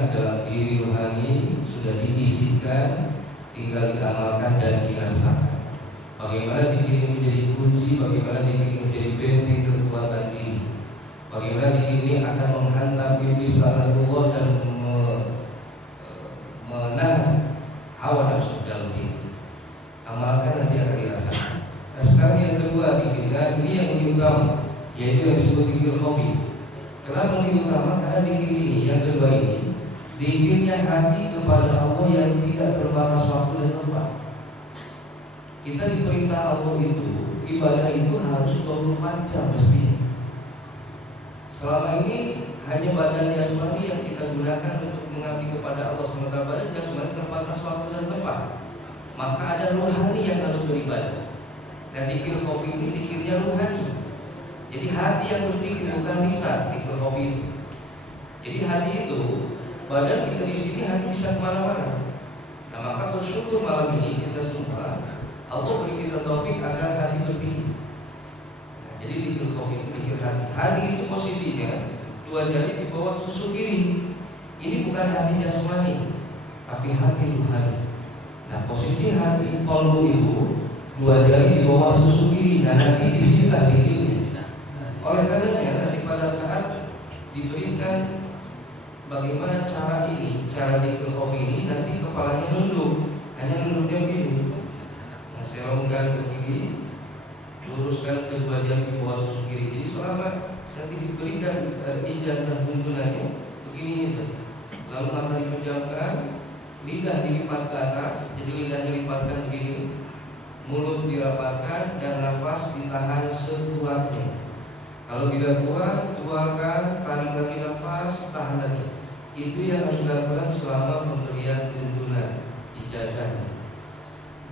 di dalam diri rohani sudah diisikan, tinggal diamalkan dan dirasakan. Bagaimana zikir ini menjadi kunci, bagaimana zikir ini menjadi benteng kekuatan diri, bagaimana zikir ini akan menghantam iblis laknatullah dan menahan hawa nafsu dalam diri. Amalkan nanti akan dirasakan. Nah, sekarang yang kedua zikirnya ini yang lebih utama, yaitu yang disebut zikir khafi. Kenapa lebih utama? Karena zikir ini yang kedua ini zikirnya hati kepada Allah yang tidak terbatas waktu dan tempat. Kita diperintah Allah itu ibadah itu harus 24 jam mestinya. Selama ini hanya badan jasmani yang kita gunakan untuk mengabdi kepada Allah, sementara badan jasmani terbatas waktu dan tempat. Maka ada rohani yang harus beribadah. Dan zikir khafi ini zikirnya rohani. Jadi hati yang berzikir, bukan lisan, zikir khafi itu. Jadi hati itu, badan kita di sini hati bisa kemana-mana. Nah, maka bersyukur malam ini kita semua Allah beri kita taufik agar hati berzikir. Nah, jadi zikir khafi itu zikir hati. Hati itu posisinya 2 jari di bawah susu kiri. Ini bukan hati jasmani, tapi hati rohani. Nah, posisi hati qalbu itu 2 jari di bawah susu kiri. Nah, nanti di sinilah zikirnya. Oleh karenanya nanti pada saat diberikan bagaimana cara ini, cara zikir khafi ini, nanti kepalanya nunduk, hanya nunduknya begini. Nah, saya longgar ke kiri, luruskan kedua jari di bawah susu kiri. Jadi selama nanti diberikan ijazah tuntunannya begini saja. Lalu mata dipejamkan, lidah dilipat ke atas, jadi lidahnya lipatkan begini, mulut dirapatkan dan nafas ditahan sekuatnya. Kalau tidak kuat, keluarkan, tarik lagi nafas, tahan lagi. Itu yang harus dilakukan selama pemberian tuntunan ijazahnya.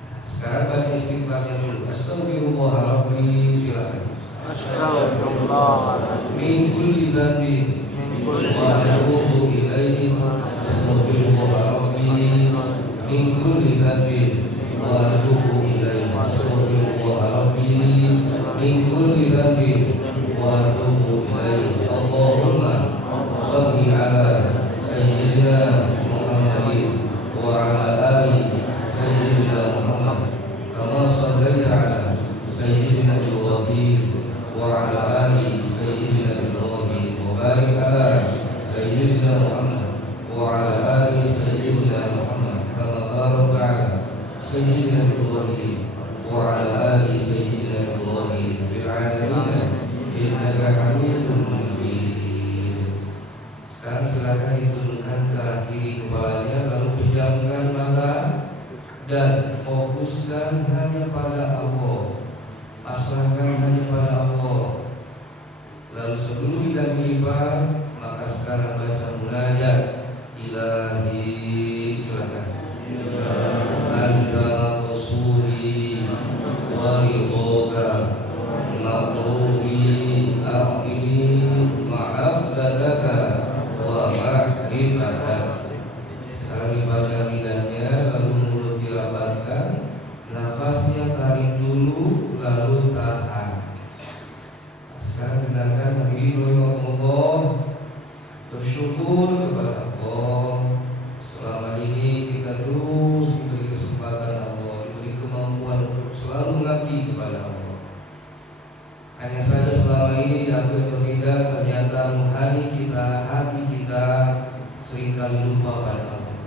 Nah, sekarang baca istighfarnya dulu. Astaghfirullahaladzim, silakan. Astaghfirullahaladzim Min kulli dzambin wa atubu ilaihi. Astaghfirullahaladzim min kulli dzambin wa atubu ilaihi. Astaghfirullahaladzim min kulli dzambin wa atubu ilaihi. Allahumma shalli ala sayyidina Muhammadin wa ala ali sayyidina Muhammad kama shallaita ala sayyidina Ibrahim wa ala ali sayyidina Ibrahim wa barik ala sayyidina Muhammad wa ala ali sayyidina Muhammad kama barakta ala sayyidina Ibrahim wa ala ali sayyidina Ibrahim fil alamin innaka Hamidum Majid. Sekarang silakan diturunkan ke arah kiri kepalanya, lalu pejamkan mata dan fokuskan hanya pada Allah. Pasrahkan hanya pada Allah. Lalu sebelum kita melipat, maka sekarang baca munajat ilahi, silakan. Anta rasuli wa ridhoka Naqrubi aqili ma'abdadaka wa ma'rifatak. Sekarang dibaca lidahnya, lalu mulut dilapatkan, nafasnya tarik dulu, lalu tahan. Sekarang dengarkan hadirin rahimahumullah, bersyukur kepada Allah. Selama ini kita terus diberi kesempatan Allah, diberi kemampuan untuk selalu mengabdi kepada Allah. Hanya saja selama ini diakui atau tidak, ternyata rohani kita, hati kita seringkali lupa pada Allah.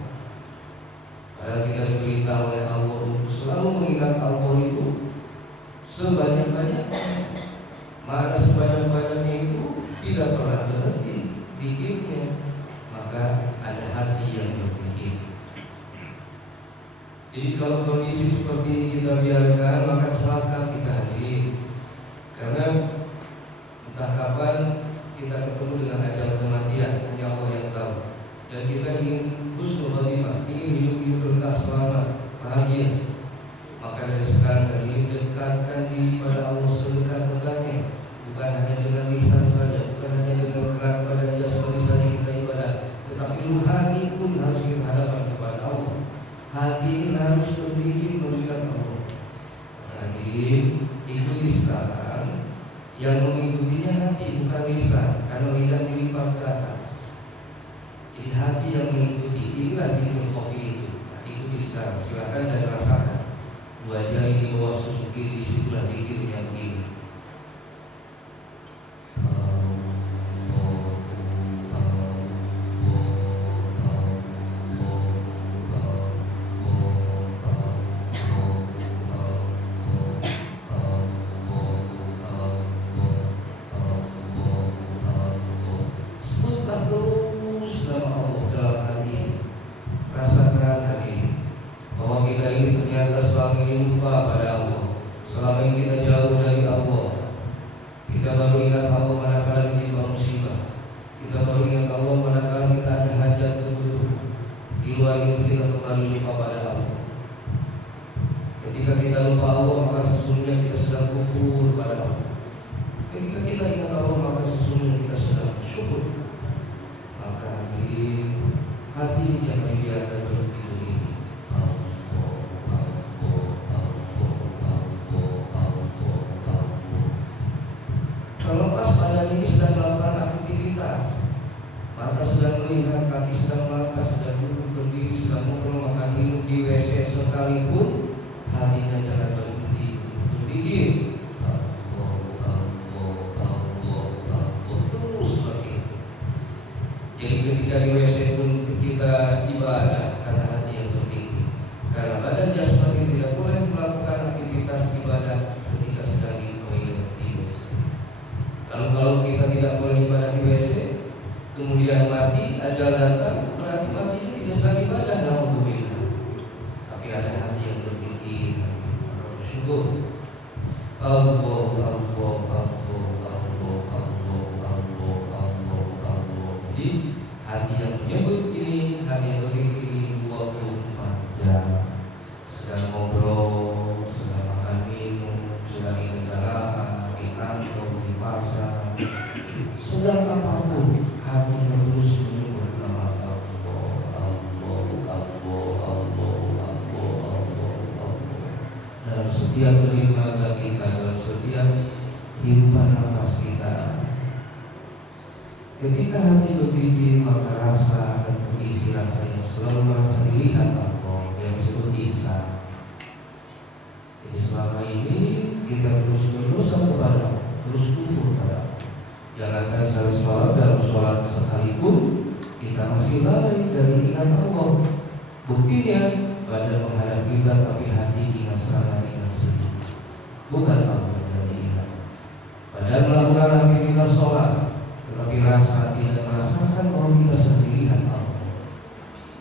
Padahal kita diberitahu oleh Allah untuk selalu mengingat Allah itu sebanyak-banyaknya. Mana sebanyak-banyaknya itu tidak pernah berhenti zikirnya. Maka ada hati yang berpikir. Jadi kalau kondisi seperti ini kita biarkan, maka celaka kita hadirin. Karena entah kapan kita ketemu dengan ajal kematian, hanya Allah yang tahu. Dan kita ingin husnul khatimah, ingin hidup berkah, selamat, bahagia. Maka dari sekarang ini dekatkan diri pada Allah sedekat-dekatnya, bukan hanya dengan lisan saja, bukan hanya dengan gerak melihat kaki sedang melangkah, sedang duduk berdiri, sedang ngobrol makan minum di WC sekalipun, hatinya jangan berhenti berzikir. Terus seperti itu. Jadi ketika di WC pun kita ibadah karena hati yang bertinggi. Karena badan jasmani tidak boleh melakukan aktivitas ibadah ketika sedang di toilet di WC. Lalu kalau kita tidak boleh ibadah di WC, kemudian mati, ajal datang, berarti matinya tidak sedang ibadah, naudzubillah. Tapi ada hati yang bertinggi, bersyukur. Jadi hati yang menyebut ini, hati yang berpikir ini 24 jam. Sedang ngobrol, sedang makan minum, sedang di kendaraan, di kantor, di pasar, sedang apapun, hati yang terus menyebut nama Allah. Dalam setiap perintah kita, dalam setiap hidupan nafas kita. Ketika hati berpikir, maka rasa akan terisi, rasa yang selalu merasa dilihat Allah, yang disebut ihsan. Jadi selama ini kita terus berdosa kepada Allah, terus kufur kepada Allah. Jangankan sholat dalam sholat sekalipun kita masih lalai dari ingat Allah. Buktinya badan menghadap kiblat tapi hati ingat sana, ingat sini. Bukan Allah yang diingat. Badan melakukan aktivitas sholat, tetapi rasa tidak merasakan bahwa kita sedang dilihat Allah.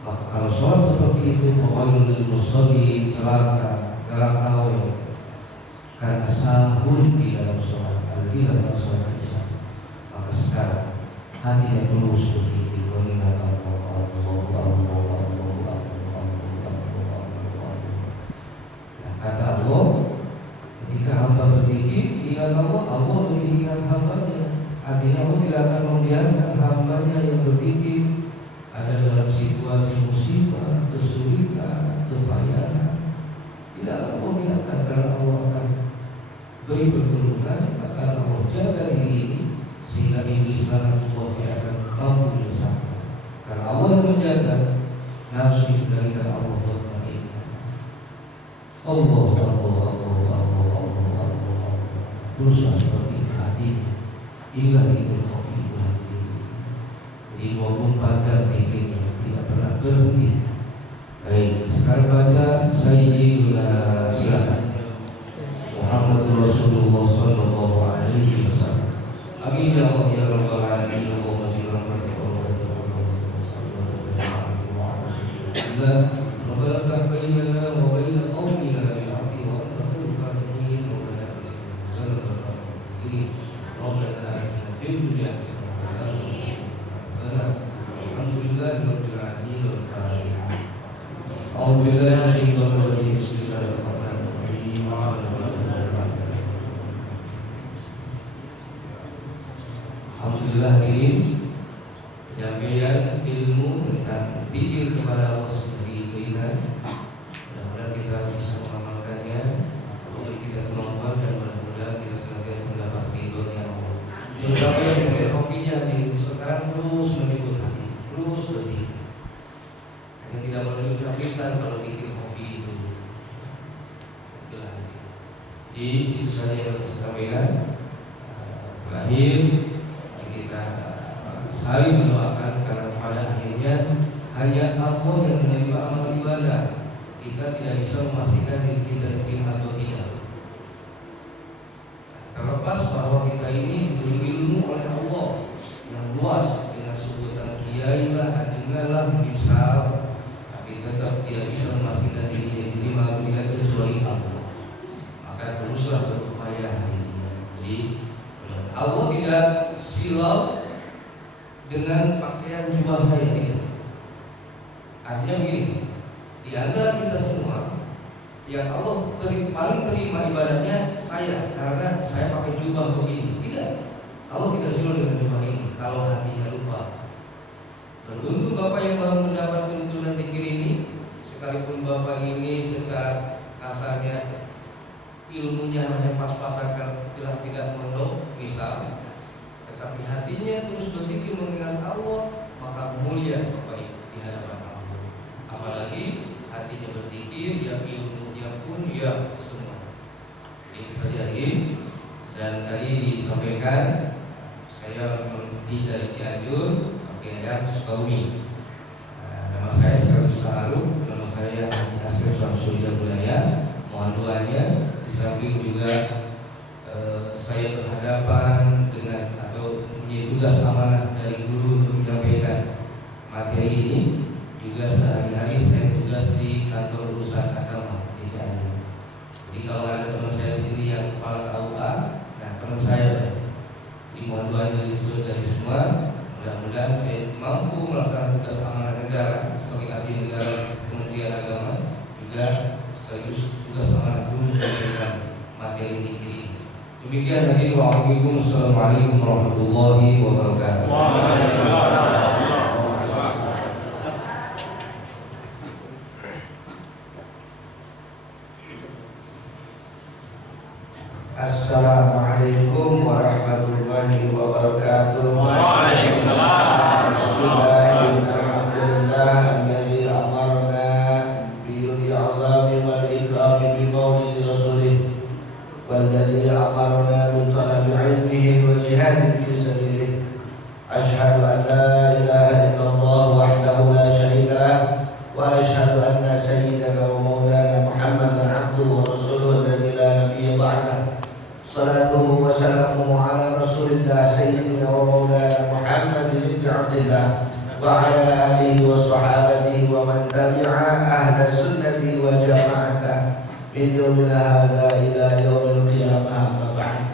Maka kalau sholat seperti itu, wailul musholli, celaka gawe, karena sahur di dalam sholat, di dalam sholat isya. Maka sekarang hati yang terus begitu mengingat Allah. Kata Allah, ketika hamba berpikir ingat Allah, Allah mengingat hambanya. Artinya Allah tidak akan membiarkan hambanya yang berpikir ada dalam situasi musibah, kesulitan, kepayahan. Tidak akan membiarkan, karena Allah akan beri pertolongan, akan Allah jaga diri ini sehingga iblis laknatullah akan mampu menyesatkan. Karena Allah yang menjaga nafsu dikendalikan Allah bermainkan. Allah. Teruslah seperti hati. Inilah itu kopi hati. Di 24 jam pikirnya tidak pernah berhenti. Baik, sekarang baca Sayyidina, silakan. Muhammad Rasulullah sallallahu alaihi wasallam. Amin ya Allah ya rabbal alamin. Allahumma shalli ala Muhammad. Rabbana bainana wa bain qawmina bil haqqi wa anta khairul fatihin wa Rabbana atina fid dunya hasanah wa alhamdulillahi rabbil alamin wal fatiha. A'udzu billahi minasyaitonir rajim. Bismillahirrahmanirrahim. Alhamdulillah, ini penyampaian ilmu tentang zikir kepada Allah sudah diberikan. Mudah-mudahan kita bisa mengamalkannya, memberi kita kemampuan, dan mudah-mudahan kita senantiasa mendapat ridhonya Allah. Terutama yang dengan kopinya sekarang terus menyebut hati, terus berdiri. Hanya tidak boleh ucap lisan kalau bikin kopi itu. Itulah. Jadi itu saja yang harus saya sampaikan. Terakhir kita saling mendoakan, karena pada akhirnya hanya Allah yang menerima amal ibadah. Kita tidak bisa memastikan diri kita diterima atau tidak. Terlepas bahwa kita ini diberi ilmu oleh Allah yang luas dengan sebutan kiai lah, adinga lah, misal, tapi tetap tidak bisa memastikan diri diterima atau tidak kecuali Allah. Maka teruslah berupaya hari ini. Jadi Allah tidak silau dengan pakaian jubah saya, tidak. Artinya begini, di antara kita semua yang Allah paling terima ibadahnya saya, karena saya pakai jubah begini. Tidak, Allah tidak silau dengan jubah ini kalau hatinya lupa. Beruntung Bapak yang baru mendapat tuntunan zikir ini, sekalipun Bapak ini secara kasarnya ilmunya hanya pas-pasan, jelas tidak mondok misal, tetapi hatinya terus berzikir mengingat Allah, maka mulia Wetan Sukabumi. Nama saya Sekaligus Taharu, nama saya Nasir Samsudia Budaya. Mohon doanya. Di samping juga saya berhadapan dengan atau punya tugas amanah dari guru untuk menyampaikan materi ini. Juga sehari-hari saya tugas di kantor urusan agama di Cianjur. Jadi kalau ada teman saya di sini yang kepala KUA, nah teman saya, dimohon doanya dari semua. Mudah-mudahan saya mampu melaksanakan tugas amanah negara sebagai abdi negara Kementerian Agama, juga sekaligus tugas amanah guru menyampaikan materi ini. Demikian tadi. Wassalamualaikum warahmatullahi wabarakatuh. Assalamualaikum warahmatullahi wabarakatuh. Waalaikumsalam. Bismillahirrahmanirrahim. Alladzi amarna bil i'zami wal ikrami bi maulidi rasulih walladzi amarna bi talabi ilmihi wa jihadin fi sabilih. Asyhadu an la ilaha illallah wahdahu la syarika lah wa asyhadu anna sayyidana wa maulana Muhammadan abduhu wa rasuluhu alladzi la nabiyya ba'dahu. Salatuhu wa salamuhu ala rasulillah sayyidina wa maulana Muhammadin ibn Abdillah wa ala alihi wa sahabatihi wa man tabi'a ahla sunnati wa jama'ata min yawmil hadha ila yawmil qiyamah amma ba'd.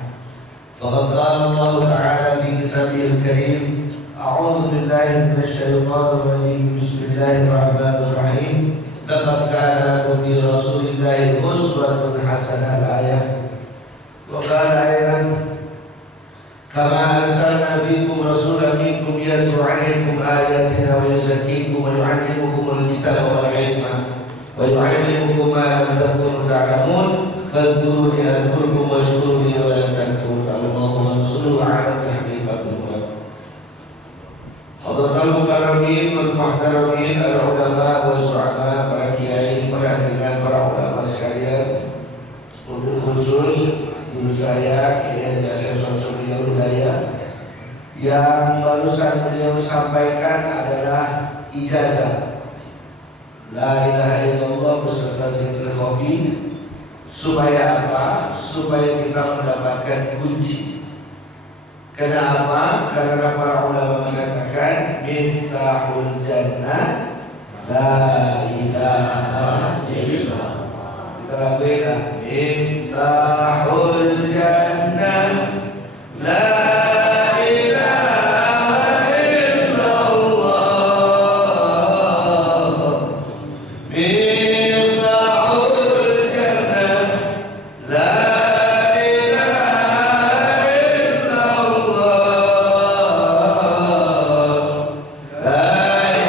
Faqad qala Allah ta'ala fi kitabihil karim, a'udzu billahi minasy syaithanir rajim, bismillahir rahim. Laqad kana lakum fi rasulillahi uswatun hasanah. Ayat. وقال أيضا كما أرسلنا فيكم رسولا منكم يتلو عليكم آياتنا ويزكيكم ويعلمكم الكتاب والحكمة ويعلمكم ما لم تكونوا تعلمون فاذكروني أذكركم واشكروا لي ولا تكفرون. الله ورسوله أعلم بحقيقتكم. Hadratul mukarramin wal muhtaramin al-ulama wa su'ama, para kiai, para hadirin, para ulama sekalian, untuk khusus guru saya Kiai Yasir Samsudia Budaya yang barusan beliau sampaikan adalah ijazah La ilaha illallah beserta zikr khafi. Supaya apa? Supaya kita mendapatkan kunci. Kenapa? Karena para ulama mengatakan miftahul jannah la ilaha illallah. Kita lakukan miftahul jannah la ilaha illallah. Miftahul jannah la ilaha illallah. La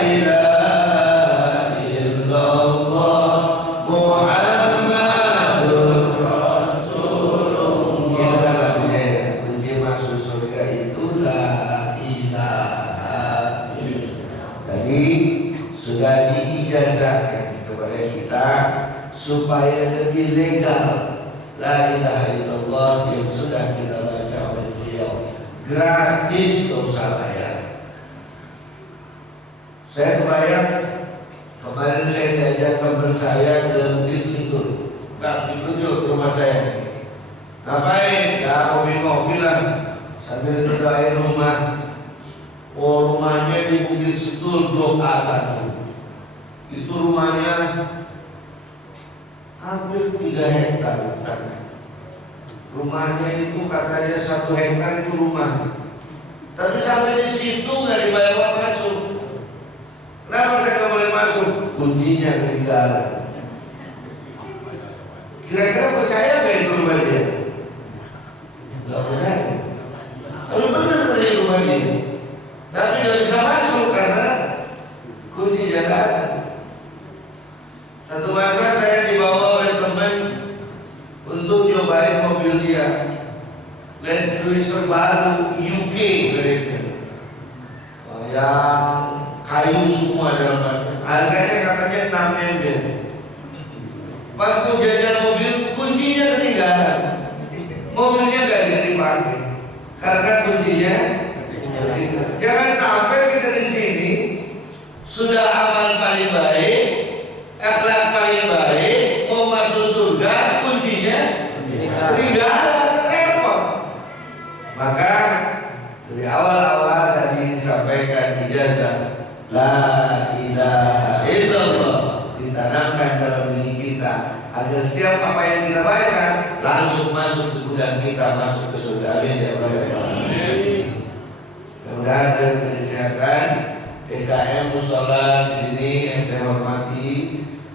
ilaha illallah Muhammadur Rasulullah. Ini namanya kunci masuk surga itu la ilaha illallah. Tadi sudah diijazahkan kepada kita supaya lebih legal la ilaha illallah yang sudah kita baca oleh beliau, gratis, tidak usah bayar. Saya kebayang kemarin saya diajak teman saya ke Bukit Sentul, Bang, ikut yuk ke rumah saya. Ngapain? Ya ngopi-ngopi lah sambil doain rumah. Oh, rumahnya di Bukit Sentul Blok A1. Itu rumahnya hampir 3 hektar. Rumahnya itu katanya 1 hektar itu rumah. Tapi sampai di situ nggak dibayar masuk. Kenapa saya nggak boleh masuk? Kuncinya ketinggalan. Kira-kira percaya nggak itu rumah dia? Nggak percaya. Kalau benar katanya rumah dia, tapi nggak bisa masuk karena kuncinya nggak ada. Satu masa saya dibawa oleh teman untuk nyobain mobil dia, Land Cruiser baru UK mereka, yang kayu semua dalamnya. Harganya katanya 6 M. Pas mau jajan mobil, kuncinya ketinggalan. Mobilnya nggak dipakai karena kuncinya ketinggalan. Jangan sampai kita di sini membaca La ilaha illallah ditanamkan dalam diri kita agar setiap apa yang kita baca langsung masuk ke gudang kita, masuk ke surga. Amin ya rabbal alamin. Mudah-mudahan dari kesehatan DKM Musola di sini yang saya hormati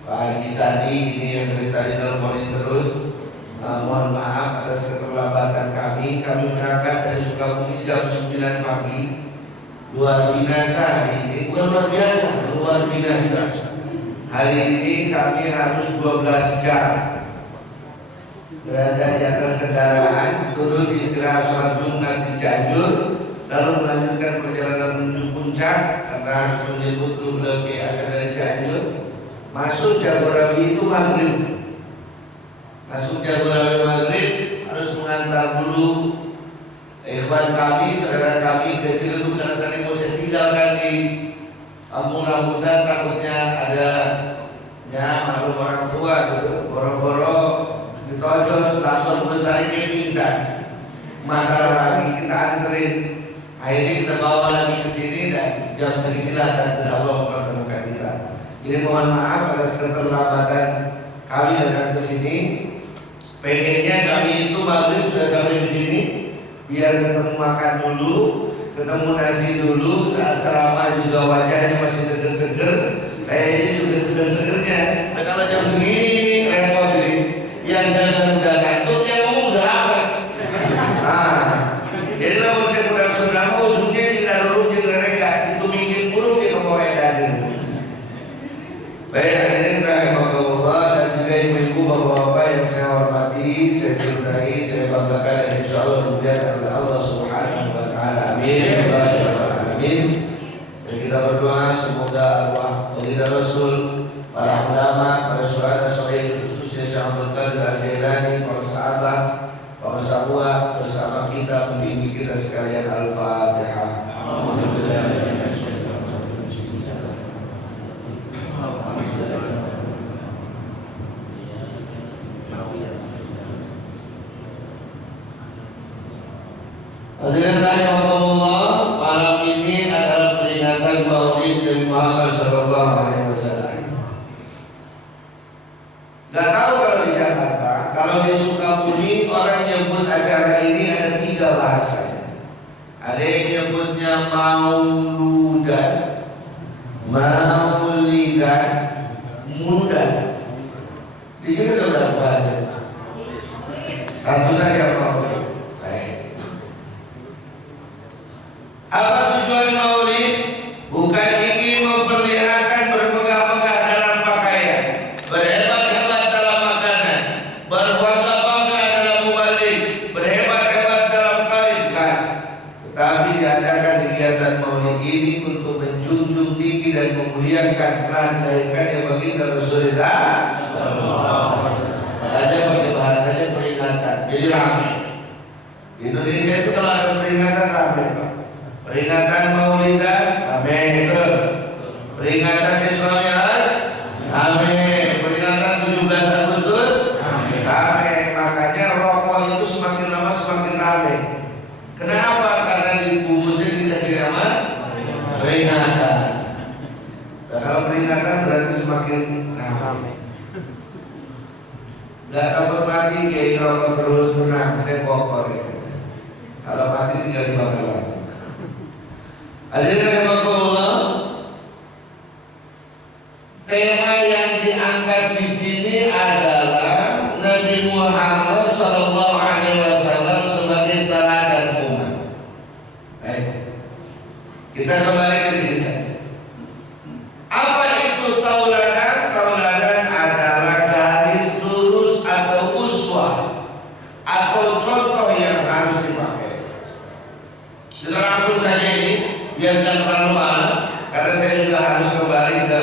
Pak Haji Sadi ini yang dari tadi nelponin terus. Mohon maaf atas keterlambatan kami berangkat dari Sukabumi jam 9 pagi. Luar binasa hari ini, bukan luar biasa, luar binasa. Hari ini kami harus 12 jam berada di atas kendaraan, turun istirahat sholat Jumat di Cianjur, lalu melanjutkan perjalanan menuju puncak karena harus menyebut rute asal dari Cianjur. Masuk Jagorawi itu maghrib. Masuk Jagorawi maghrib harus mengantar dulu ikhwan kami, saudara kami ke Ciledug karena tadi mau saya tinggalkan di kampung rambutan, takutnya ada malu orang tua gitu, boro-boro ditojos langsung terus tarik pingsan. Masalah lagi kita anterin, akhirnya kita bawa lagi ke sini dan jam seginilah dan Allah mempertemukan kita. Jadi mohon maaf atas keterlambatan kami datang ke sini. Pengennya kami itu maghrib sudah sampai di sini, biar ketemu makan dulu, ketemu nasi dulu, saat ceramah juga wajahnya masih seger-seger. Saya ini juga seger-segernya. Nah kalau jam segini repot ini, yang dagang udah ngantuk, yang ngomong udah apa? Jadi kalau cek udah saudara ujungnya di dalam jeung rerega, itu bikin buruk dia ke bawah edan. Baik, hadirin rahimakumullah dan juga ibu-ibu, bapak-bapak yang saya hormati, saya cintai, saya banggakan dan insyaallah dimuliakan oleh Allah Subhanahu wa taala. Amin ya rabbal alamin. Dan kita berdoa semoga arwah baginda Rasul, para ulama, para syuhada saleh, khususnya Syekh Abdul Qadir Al-Jailani, para sahabat, para sahabat bersama kita membimbing kita sekalian. Al-Fatihah. Hadirin rahimakumullah, malam ini adalah peringatan Maulid Nabi Muhammad sallallahu alaihi wasallam. Gak tahu kalau di Jakarta, kalau di Sukabumi orang nyebut acara ini ada 3 bahasa. Ada yang nyebutnya mauludan, maulidan, muludan. Di sini ada berapa bahasa? Satu saja maulid. Apa tujuan maulid? Bukan ingin memperlihatkan bermegah-megah dalam pakaian, berhebat-hebat dalam makanan, berbangga-bangga dalam mubalik, berhebat-hebat dalam karir, bukan. Tetapi diadakan kegiatan maulid ini untuk menjunjung tinggi dan memuliakan telah dilahirkannya baginda Rasulullah. Ada pakai bahasanya peringatan, jadi ramai. Di Indonesia itu kalau ada peringatan ramai, Pak. Peringatan Maulidan, amin. Peringatan Isra Mi'raj, amin. Peringatan 17 Agustus, amin. Makanya rokok itu semakin lama semakin ramai. Kenapa? Karena dibungkusnya dikasih nama peringatan. Nah, kalau peringatan berarti semakin ramai. Gak takut mati, kiai rokok terus, tenang, saya pokok ya. Kalau mati tinggal dibakar lagi. Hadirin rahimakumullah, tema yang diangkat di sini adalah Nabi Muhammad sallallahu alaihi wasallam sebagai teladan umat. Baik. Kita kembali ke sini saja. Apa itu tauladan? Tauladan adalah garis lurus atau uswah atau contoh yang harus dipakai. Kita langsung saja ini, biar tidak terlalu lama, karena saya juga harus kembali ke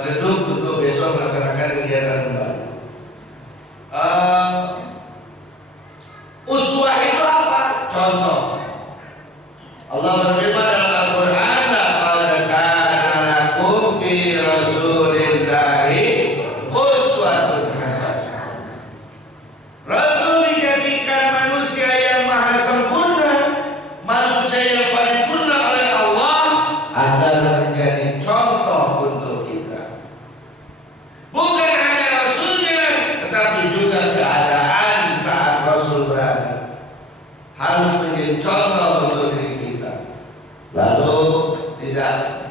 Ciledug untuk besok melaksanakan kegiatan kembali. Uswah itu apa? Contoh. Allah berfirman dalam Al-Quran, laqad kana tidak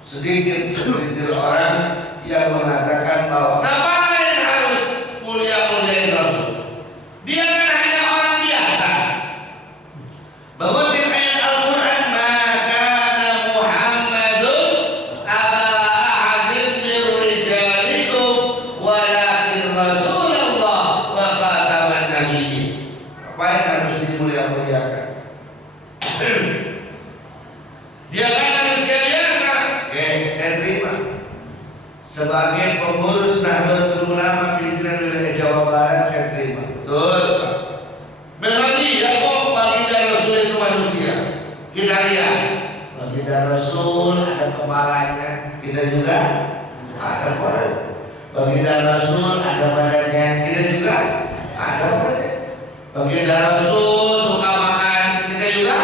sedikit segelintir orang yang mengatakan bahwa ngapain harus mulia-muliain Rasul? Dia kan hanya orang biasa. Mengutip ayat Al-Quran, maka Muhammadun aba ahadin min rijalikum walakin Rasulullah wa khataman nabiyyin. Ngapain harus dimulia-muliakan? Dia kan manusia biasa. Oke, saya terima. Sebagai pengurus Nahdlatul Ulama pimpinan wilayah Jawa Barat, saya terima. Betul. Memang iya kok baginda Rasul itu manusia. Kita lihat, baginda Rasul ada kepalanya, kita juga ada kepalanya. Baginda Rasul ada badannya, kita juga ada badannya. Baginda Rasul suka makan, kita juga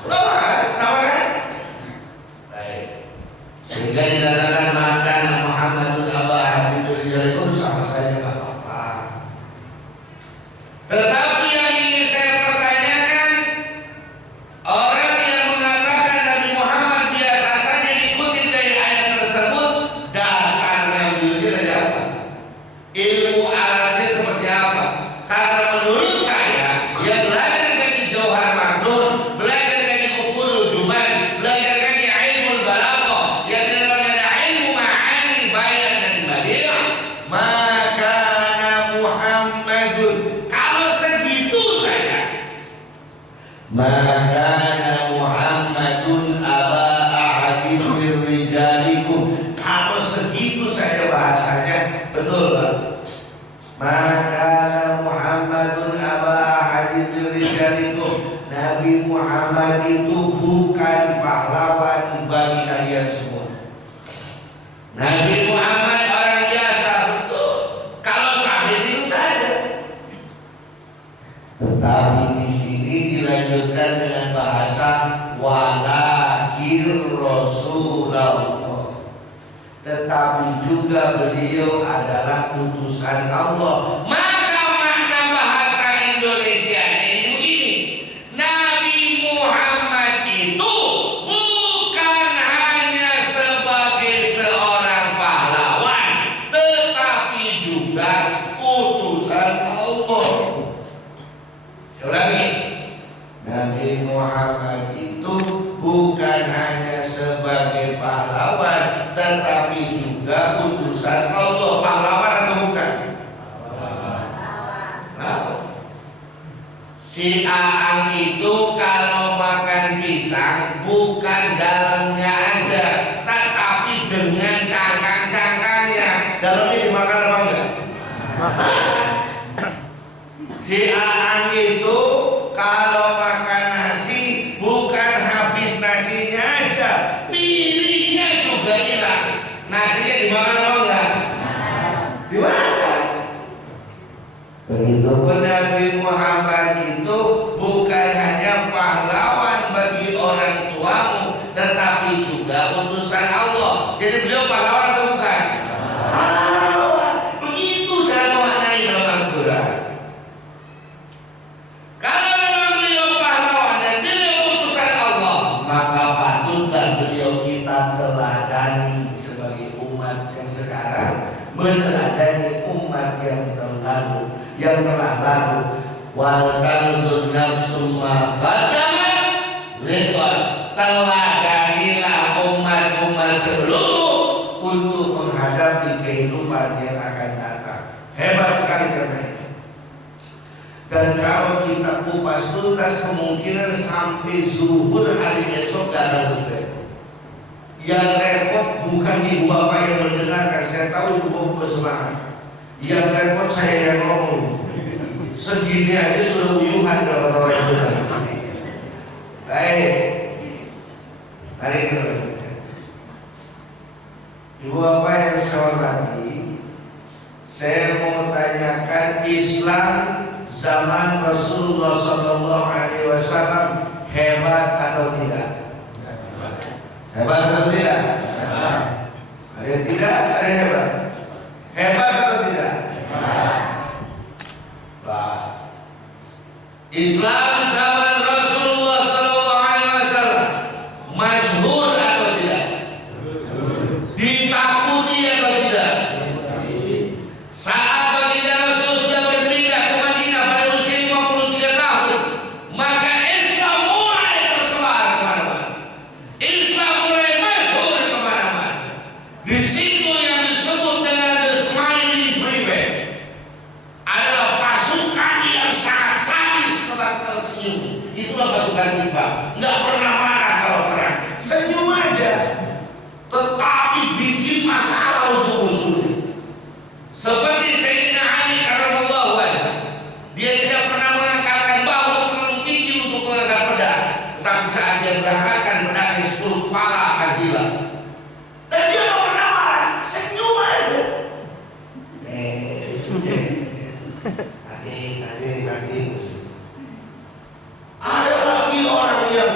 suka makan, sama kan? Baik. Sehingga dikatakan makan Muhammadun aba ahadin min rijalikum sama saja nggak apa-apa. Tetapi yang ingin saya pertanyakan, orang yang mengatakan Nabi Muhammad biasa saja dikutip dari ayat tersebut, dasarnya beliau dari apa? Ilmu alatnya seperti apa? Karena menurut saya, dia belajar di Jauhar Maknun, belajar di Uqulul Juman, belajar di ilmu balaghah, yang di dalamnya ada ilmu ma'ani, bayan dan badi'ah. Maka Muhammadun, kalau segitu saja, maka Muhammadun aba ahadin min rijalikum, kalau segitu saja bahasanya, betul Pak? Maka Muhammadun aba ahadin min rijalikum, Nabi Muhammad itu bukan pahlawan bagi kalian semua. Nabi Muhammad orang biasa, betul. Kalau sampai situ saja. Tetapi di sini dilanjutkan dengan bahasa walakin Rasulullah. Tetapi juga beliau adalah utusan Allah. Maka makna bahasa Indonesia ini begini: Nabi Muhammad itu bukan hanya sebagai seorang pahlawan, tetapi juga utusan Allah. Saya ulangi, Nabi Muhammad itu bukan hanya sebagai pahlawan, tetapi juga utusan Allah. Pahlawan atau bukan? Pahlawan. Si Aang itu kalau makan pisang bukan dalamnya aja, tetapi dengan cangkang-cangkangnya. Dalamnya dimakan apa enggak? Si Aang itu kalau makan nasi bukan habis nasinya aja, piringnya juga hilang. Nasinya dimakan apa enggak? Dimakan. Begitupun Nabi Muhammad itu bukan hanya pahlawan bagi orang tuamu, tetapi juga utusan Allah. Jadi beliau pahlawan atau bukan? Pahlawan. Begitu cara memaknai dalam Al-Quran. Kalau memang beliau pahlawan dan beliau utusan Allah, maka patutlah beliau kita teladani sebagai umat yang sekarang meneladani umat yang terlalu, yang telah lalu. Wal tanzur nafsum ma qaddamat liqad, teladanilah umat-umat sebelummu untuk menghadapi kehidupan yang akan datang. Hebat sekali teman. Dan kalau kita kupas tuntas, kemungkinan sampai zuhur hari esok gak akan selesai. Yang repot bukan ibu bapak yang mendengarkan, saya tahu ibu bapak bersemangat. Yang repot saya yang ngomong. Segini aja sudah uyuhan kalau kata orang sudah. Baik, mari kita lanjutkan. Ibu bapak yang saya hormati, saya mau tanyakan, Islam zaman Rasulullah SAW hebat atau tidak? Hebat atau tidak? Ada yang tidak, ada yang hebat. Hebat atau tidak? Islam zaman Rasulullah SAW masyhur atau tahlilan. Dan dia nggak pernah marah, senyum aja. Hati. Ada lagi orang yang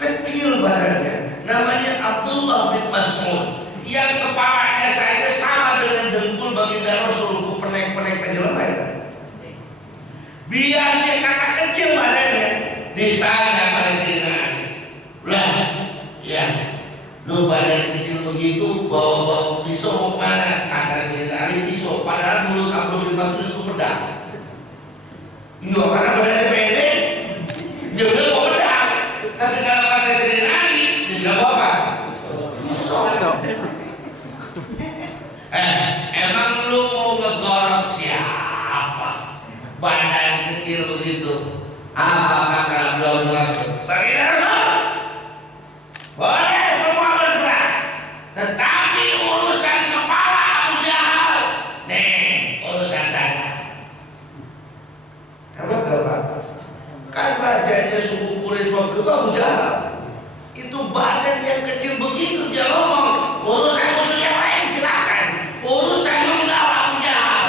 kecil badannya, namanya Abdullah bin Mas'ud, yang kepalanya saya sama dengan dengkul baginda Rasul, penek-penek penjelma itu. Biar dia kata kecil badannya, ditanya pada Sayyidina Ali, lah, ya, lu badan kecil begitu, bawa pisau mana? Kata Sayyidina Ali, pisau. Padahal mulut Abdullah bin Mas'ud itu pedang. Iya, karena badannya pendek, dia bilang mau pedang. Tapi kalau kata Sayyidina Ali, dia bilang apa? Pisau. Emang lu mau ngegorok siapa? Badan kecil begitu. Apa kata Abdullah bin Mas'ud? Baginda Rasul, boleh semua berperang, tetapi urusan kepala Abu Jahal, nih urusan saya. Hebat gak Pak? Kan rajanya suku Quraisy waktu itu Abu Jahal. Itu badan yang kecil begitu, dia ngomong urusan musuh yang lain silakan, urusan menggawa Abu Jahal,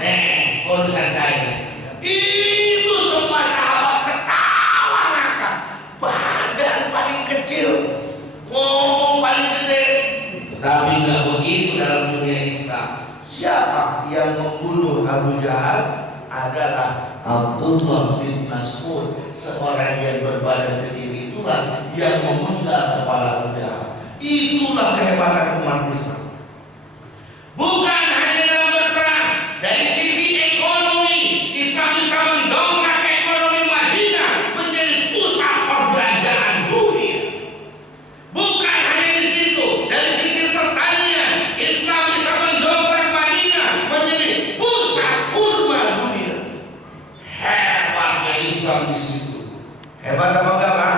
nih urusan saya. Itu semua sahabat ketawa ngakak. Badan paling kecil, ngomong paling gede. Tapi nggak begitu dalam dunia Islam. Siapa yang membunuh Abu Jahal? Adalah Abdullah bin Mas'ud, seorang yang berbadan kecil itulah yang memenggal kepala Abu Jahal. Itulah kehebatan umat Islam. Bukan hanya dalam berperang, dari sisi ekonomi Islam bisa mendongkrak ekonomi Madinah menjadi pusat perbelanjaan dunia. Bukan hanya di situ, dari sisi pertanian Islam bisa mendongkrak Madinah menjadi pusat kurma dunia. Hebatnya Islam di situ. Hebat apa enggak Pak?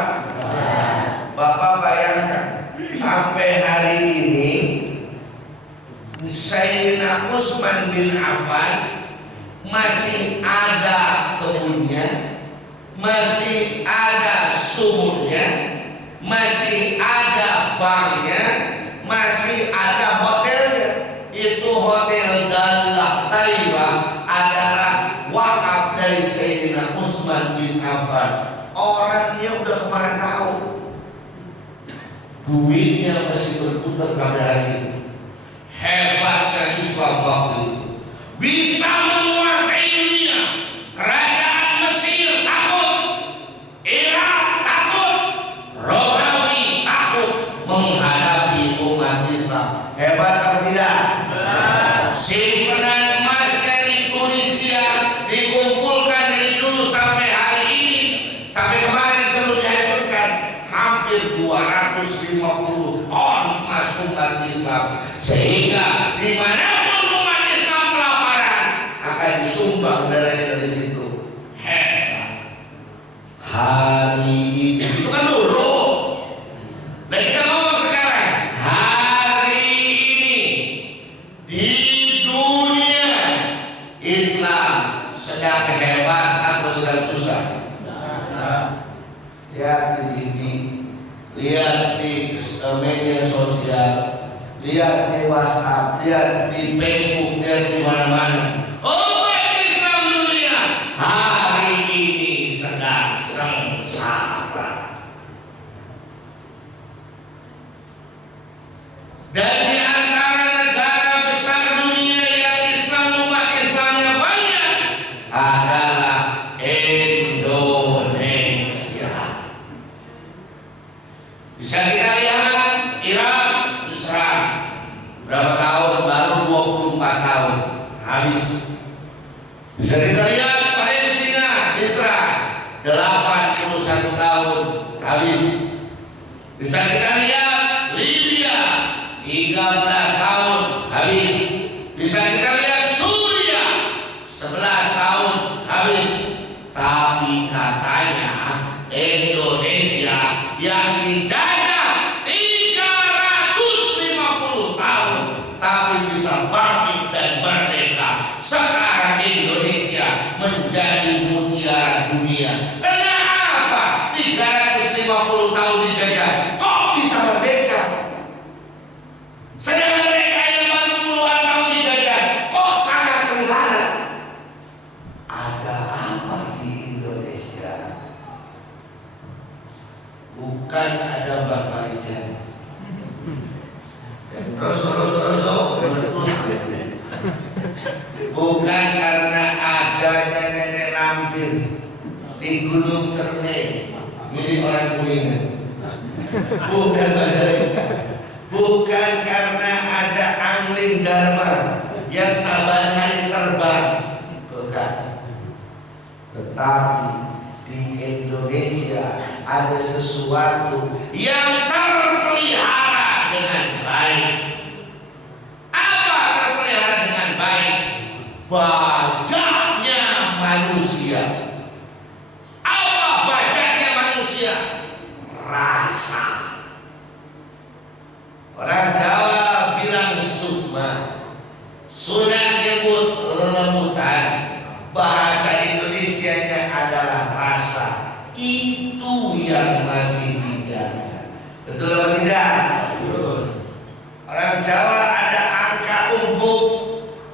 Bapak bayangkan, sampai hari ini Sayyidina Utsman bin Affan masih ada kebunnya, masih ada sumurnya, masih ada banknya, masih ada hotelnya. Itu hotel Dallah Taibah adalah wakaf dari Sayyidina Utsman bin Affan. Orangnya udah kemana tahu, duitnya masih berputar sampai hari ini. Hebatnya Islam waktu itu bisa menguasai dunia. Kerajaan Mesir takut, Irak takut, Romawi takut menghadapi umat Islam. Hebat apa tidak? Simpanan emasnya di Tunisia dikumpulkan dari dulu sampai hari ini, sampai kemarin sebelum dihancurkan, hampir 250 ton emas umat Islam. Sehingga dimanapun umat Islam kelaparan akan disumbang darahnya dari situ. Hebat. Hari ini itu kan dulu. Dan kita ngomong sekarang, hari ini di dunia Islam sedang hebat atau sedang susah? Lihat di TV, lihat di media sosial, lihat di WhatsApp, lihat di Facebook, lihat di mana-mana. Umat Islam dunia hari ini sedang sengsara. Dan di antara negara besar dunia yang Islam, umat Islamnya banyak, adalah Indonesia. Bisa kita lihat Irak diserang berapa tahun? Baru 24 tahun habis. Bisa kita lihat Palestina diserang 81 tahun habis. Bisa kita lihat Libya 13 tahun habis. Bisa kita lihat Suriah 11 tahun habis. Tapi katanya Indonesia yang dijajah 350 tahun tapi bisa bangkit dan merdeka. Sekarang Indonesia menjadi mutiara dunia. Kenapa 350 tahun dijajah kok bisa merdeka? Bukan Majalengka. Bukan karena ada angling dharma yang saban hari terbang. Bukan. Tetapi di Indonesia ada sesuatu yang terpelihara dengan baik. Apa terpelihara dengan baik? Bajaknya manusia. Apa bajaknya manusia? Rasa. Orang Jawa bilang sukma, Sunda nyebut lemutan. Bahasa Indonesianya adalah rasa. Itu yang masih dijaga. Betul atau tidak? Betul. Orang Jawa ada angka ungkup,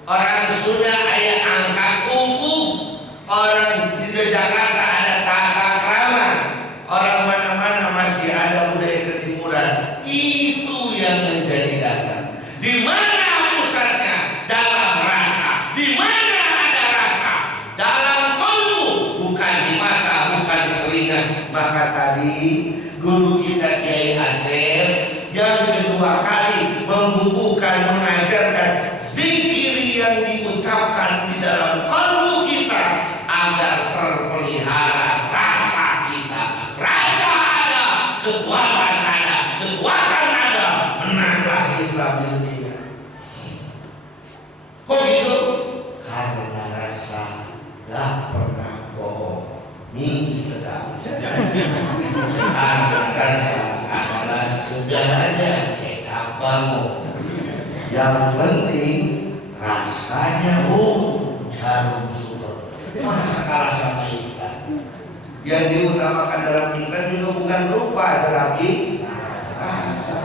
orang Sunda ada angka ungkup, orang di Jakarta ada tata krama, orang mana-mana masih ada budaya ketimuran. Itu yang menjadi dasar. Di mana pusatnya? Dalam rasa. Di mana ada rasa? Dalam kalbu, bukan di mata, bukan di telinga. Maka tadi guru kita Kiai Asep yang kedua kali membukukan, mengajarkan zikir yang diucapkan di dalam kalbu kita agar terpelihara rasa kita. Rasa ada, kekuatan ada, kekuatan ada, menanglah Islam di dunia. Kok gitu? Karena rasa gak pernah bohong. Mie sedap. Karena rasa adalah segalanya. Kecap bangun. Yang penting rasanya jarum super. Masa kalah sama ikan? Yang diutamakan dalam ikan juga bukan rupa, tetapi rasa.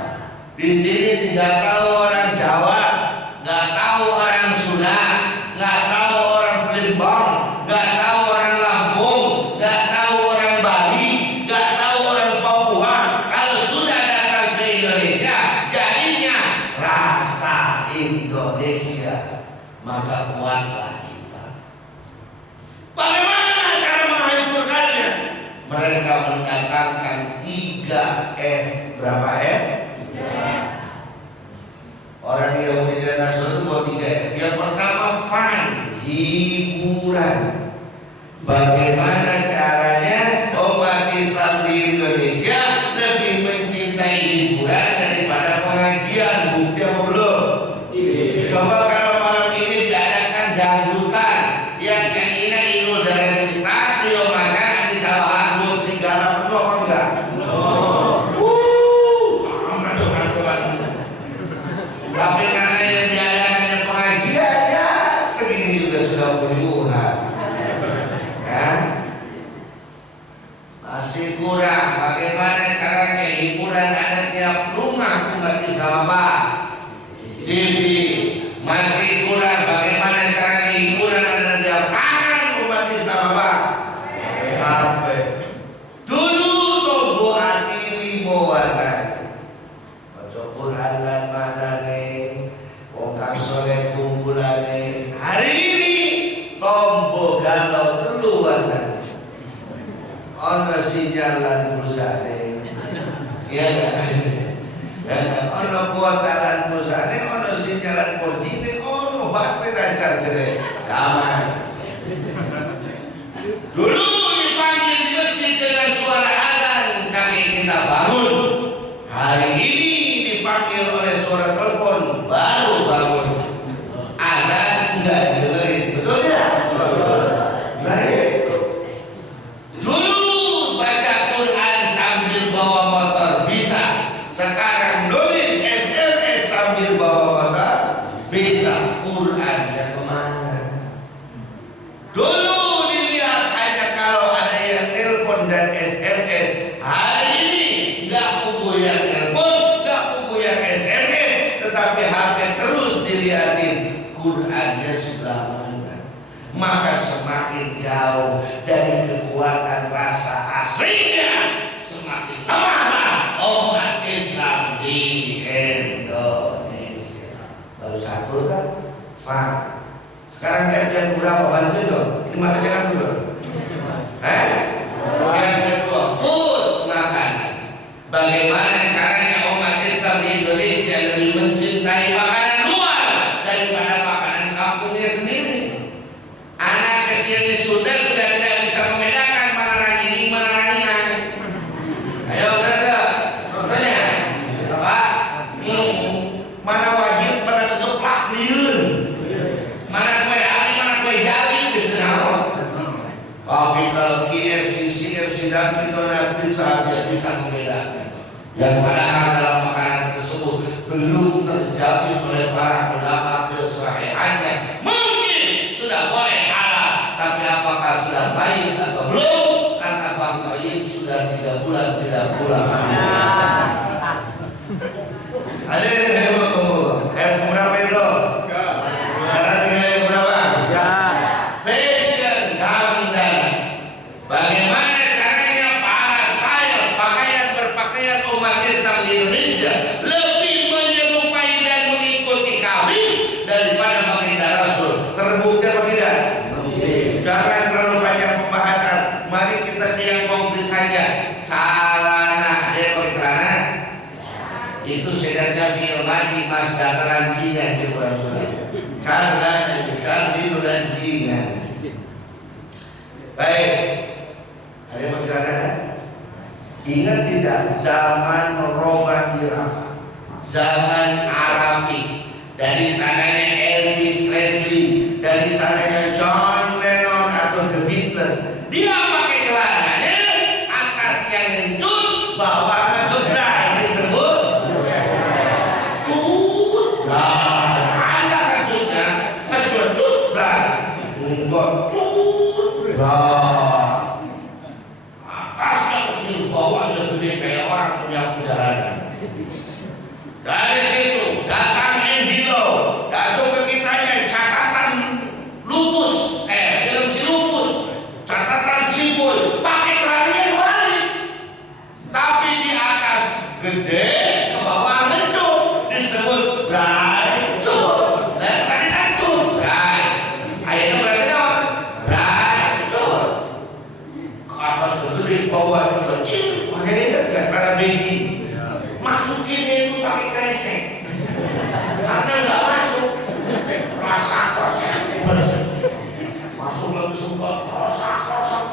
Di sini tidak tahu orang Jawa, nggak tahu orang Sunda, nggak tahu orang Palembang, nggak tahu orang Lampung, nggak tahu orang Bali, nggak tahu orang Papua. Kalau sudah datang ke Indonesia, jadinya rasa Indonesia, maka kuatlah kita. Bagaimana cara menghancurkannya? Mereka mendatangkan 3F. Berapa F? Orang Yahudi dan Nasrani itu buat 3F. Yang pertama fun, hiburan. Bagaimana caranya umat Islam di Indonesia lebih mencintai hiburan daripada pengajian? Bukti apa belum? Coba kalau malam ini diadakan dangdutan yang kayaknya Inul Daratista, trio makan di Sawahan, dua serigala penuh apa enggak? Sama teman-teman. Tapi karena yang diadakannya pengajian, ya segini juga sudah puluhan. Ya? Masih kurang. Bagaimana caranya hiburan ada tiap rumah umat Islam apa? TV. Masih kurang. Bagaimana caranya hiburan ada tiap tangan umat Islam apa? HP. Dulu tombol hati 5 warna. Baca Quran lan manane, wong kang saleh kumpulane. Hari ini tombol galau 3 warna. Ono sinyalan pulsane. Iya enggak? Ono kuota lan pulsane, ono sinyalan 4G, ono baterai dan charger. Damai. Dulu dipanggil di masjid dengan suara azan, kaki kita bangun. Hari ini dipanggil oleh suara telepon, baru bangun. Azan enggak dengerin, betul tidak? Nah itu. Dulu baca Quran sambil bawa motor bisa. Sekarang nulis SMS sambil bawa motor bisa. Qurannya kemana? Dulu dilihat hanya kalau ada yang telepon dan SMS. Hari ini nggak pugu yang telepon, nggak pugu yang SMS, tetapi HP terus dilihatin. Qurannya sudah mana? Maka semakin jauh dari kekuatan rasa aslinya, semakin lemah umat Islam di Indonesia. Baru satu kan? Faham. Sekarang yang berapa? Bantuin dong. Ini mata jangan dulu. Yang kedua, food, makanan. Bagaimana mana wajib pada kegeplak liun, mana kue ali, mana kue jali gitu naon. Tapi kalau KFC, CFC dan Pindona Pizza dia bisa membedakan. Yang padahal dalam makanan tersebut belum terjamin oleh para ulama kesahihannya. Mungkin sudah boleh halal, tapi apakah sudah baik atau belum? Karena Bang Baik sudah 3 bulan tidak pulang. Ada yang berapa itu? Sekarang tinggal yang berapa? Fashion dandan. Bagaimana caranya para style berpakaian umat Islam di Indonesia lebih menyerupai dan mengikuti kafir daripada baginda Rasul? Terbukti apa tidak? Jangan terlalu banyak pembahasan. Mari kita ke yang konkret saja. Celana, dia pakai celana. Itu sedarnya firmani mas dataran jingan coba celana itu celana dan jingan. Baik, ada yang pakai celana? Ingat tidak zaman Roma Iraq, zaman Arabi, dari sananya Elvis Presley, dari sananya John Lennon atau The Beatles, dia pakai celananya atasnya ngencut, bawahnya gebrak, disebut cutbray. Ada kecutnya, masih cutbray, enggak cutbray. Atasnya kecil, bawahnya gede kayak orang punya perjalanan. Dari situ datang Endilo, masuk ke kitanya catatan lupus, film si lupus, catatan simbol, pakai celananya dibalik, tapi di atas gede, ke bawah ngecut, disebut braicut. Nah tadi kan cut, brai, akhirnya berarti apa? Braicut. Ke atas gede, bawah kecil, makanya dia celana baby. Masukinnya itu pakai kresek, karena nggak masuk, rasa kosong, masuk lagi sempat kosong,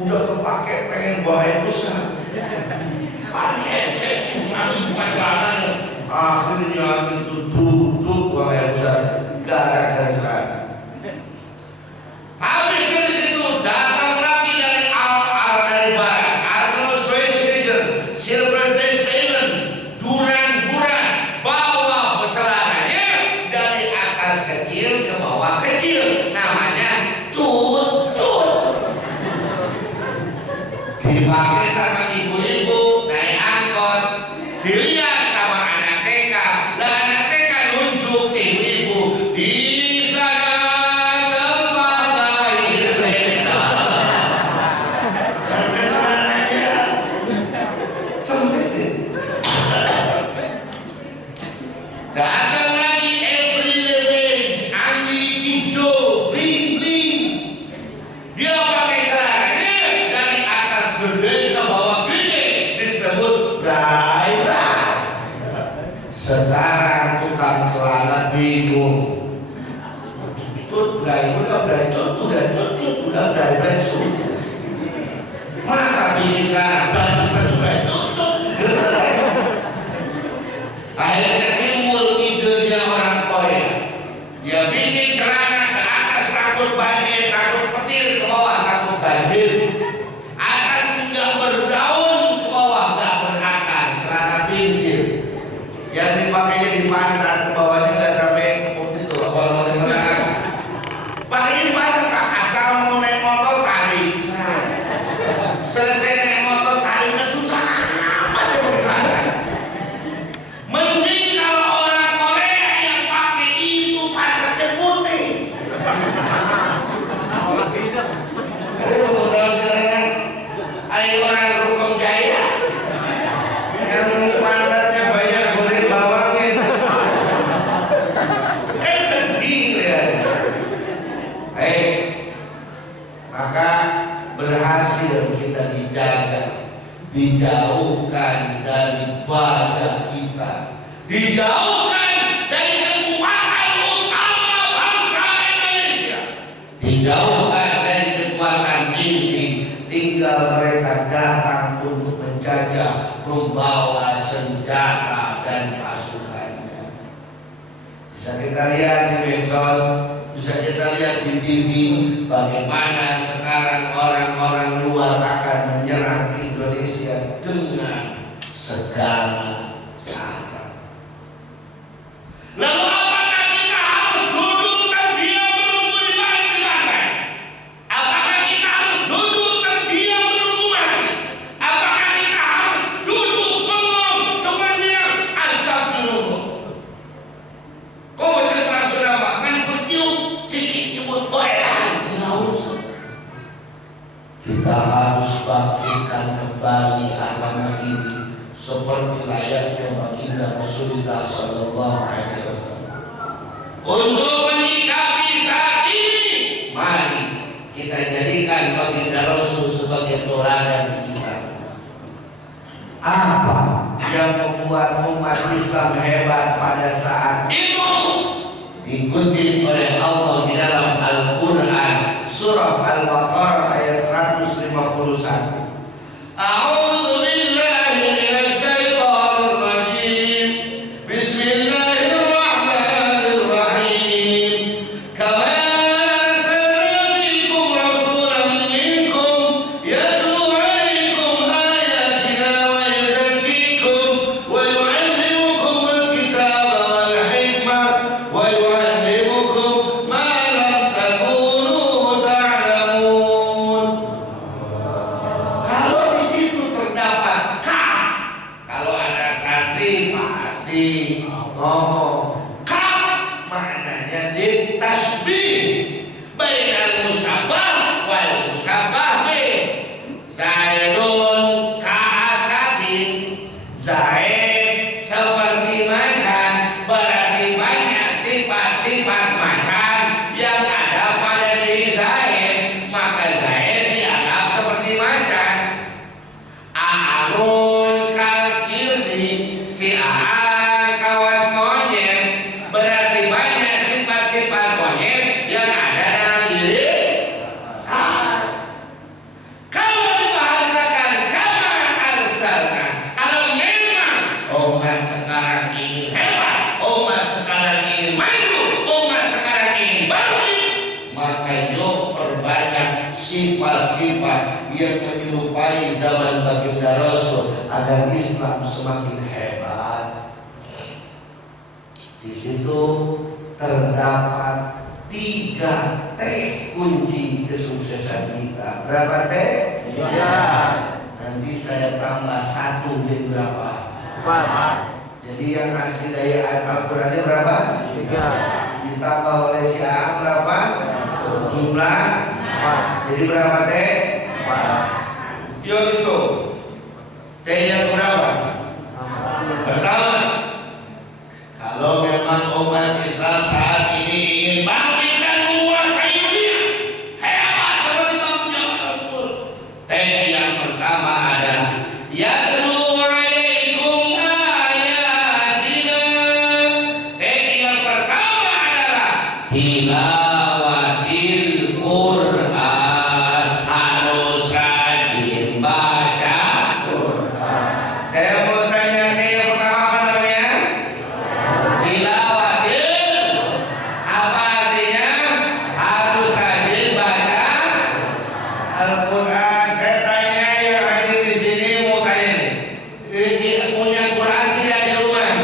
udah kepake pengen buang air besar, pakai kresek susah dibuka celananya, akhirnya itu tutup buang air besar, gara-gara celana. Habis dari situ datang lagi dari barat, Arnold Schwarzenegger, Sylvester Stallone, Duran, bawa celananya dari atas kecil ke bawah kecil, namanya cut. Dipakai sama ibu-ibu naik angkot, dilihat sama anak TK, lah anak TK nunjuk ibu-ibu di sana tempat lahir mereka. Karena celananya sempit sih. Datang lagi Avril Lavigne, Andy Kinjo, bling. Dia pakai celananya dari atas gede ke bawah gede, disebut bray. Sekarang tukang celana bingung. Cut bray, udah bray cut, udah bray cut. Masa bikin celana baju bray cut. Akhirnya timbul idenya orang Korea. Dia bikin celana ke atas takut banjir, takut petir, ke bawah takut banjir. Atas enggak berdaun, ke bawah enggak berakar, celana pinsir. Yang dipakainya di pantat, ke bawahnya enggak sampai itu apa namanya? Pakainya di pantat Pak, asal mau naik motor tarik. Selesai naik motor tariknya susah amat ya pakai celana. Mending kalau orang Korea yang pakai itu pantatnya putih. Ayo orang Rukom Jaya yang pantatnya banyak goreng bawangnya, kan sedih ya. Maka berhasil kita dijauhkan dari wajah kita, dijauhkan dari kekuatan utama bangsa Indonesia, dijauhkan dari kekuatan inti. Tinggal mereka datang untuk menjajah, membawa senjata dan pasukan. Bisa kita lihat di medsos, bisa kita lihat di TV bagaimana sekarang orang-orang luar akan menyerang Indonesia dengan segala cara. Lalu apakah kita harus duduk terdiam menunggu dibantai? Apakah kita harus duduk terdiam menunggu mati? Apakah kita harus duduk bengong cuma bilang astagfirullah? Kau cerita selama kan kunjung cici nyebut boelan nggak usah. Kita harus bangkitkan kembali agama ini seperti layaknya baginda Rasulullah Sallallahu Alaihi Wasallam. Untuk menyikapi saat ini, mari kita jadikan baginda Rasul sebagai teladan kita. Apa yang membuat umat Islam hebat pada saat itu? Dikutip oleh Allah di dalam Al-Quran surah Al-Baqarah ayat 151. A'udzu billahi minasy syaithanir rajim. Bismillahirrahmanirrahim. Kama arsalna fiikum rasulan minkum yatlu 'alaikum ayatina wa yuzakkikum wa yu'allimukumul kitaba wal hikmah wa yu'allimukum ma lam takunu ta'lamun. Kalau di situ terdapat kaf, kalau ada santri pasti ngomong kaf, maknanya ditasbih bainal musabbah wal musabbah bih. Zaidun ka'asadin, Zaid seperti macan, berarti banyak sifat-sifat macan yang ada pada diri Zaid, maka Zaid dianggap seperti macan. A'amun kalkirni, si A'an kawas monyet, berarti banyak sifat-sifat monyet yang ada dalam diri A'an. Kalau dibahasakan kama arsalna, kalau memang umat sekarang ingin hebat, umat sekarang ingin maju, umat sekarang ingin bangkit, maka yuk perbanyak sifat-sifat yang menyerupai zaman baginda Rasul agar Islam semakin hebat. Di situ terdapat 3 T kunci kesuksesan kita. Berapa T? 3. Nanti saya tambah 1 jadi berapa? 4. Jadi yang asli dari ayat Al-Qurannya berapa? 3. Ditambah oleh si A berapa? Jumlah 4. Jadi berapa T? 4. Yuk itu T yang berapa? Pertama, kalau memang umat Islam saat ini ingin bangkit dan menguasai dunia hebat seperti Baginda Rasul, T yang pertama adalah yatlu 'alaikum ayatina. T yang pertama adalah tilawatil Quran, harus rajin baca Quran. Saya mau tanya T yang pertama apa namanya? Tilawatil. Apa artinya? Harus rajin baca Al-Quran. Saya tanya yang hadir di sini, mau tanya nih, punya Quran tidak di rumah?